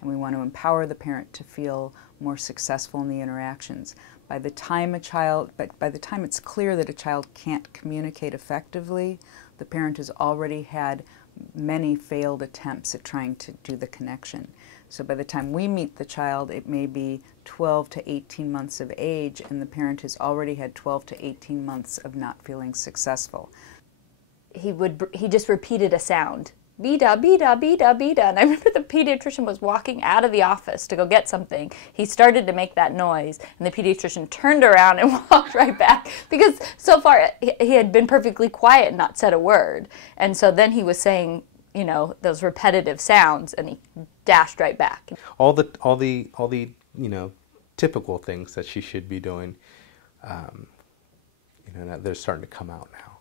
and we want to empower the parent to feel more successful in the interactions. By the time it's clear that a child can't communicate effectively, the parent has already had many failed attempts at trying to do the connection. So by the time we meet the child, it may be 12 to 18 months of age, and the parent has already had 12 to 18 months of not feeling successful. He just repeated a sound. Bida, bida, bida, bida. And I remember the pediatrician was walking out of the office to go get something. He started to make that noise, and the pediatrician turned around and walked right back, because so far he had been perfectly quiet and not said a word. And so then he was saying, you know, those repetitive sounds, and he dashed right back. All the you know, typical things that she should be doing, you know, they're starting to come out now,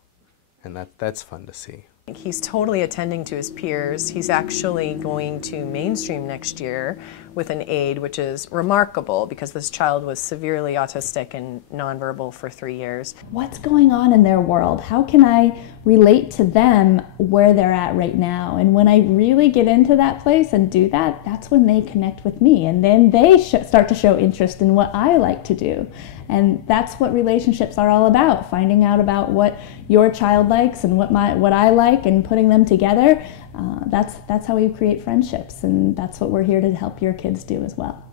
and that's fun to see. He's totally attending to his peers. He's actually going to mainstream next year with an aide, which is remarkable because this child was severely autistic and nonverbal for 3 years. What's going on in their world? How can I relate to them where they're at right now? And when I really get into that place and do that, that's when they connect with me, and then they start to show interest in what I like to do. And that's what relationships are all about, finding out about what your child likes and what I like, and putting them together. That's how we create friendships, and that's what we're here to help your kids do as well.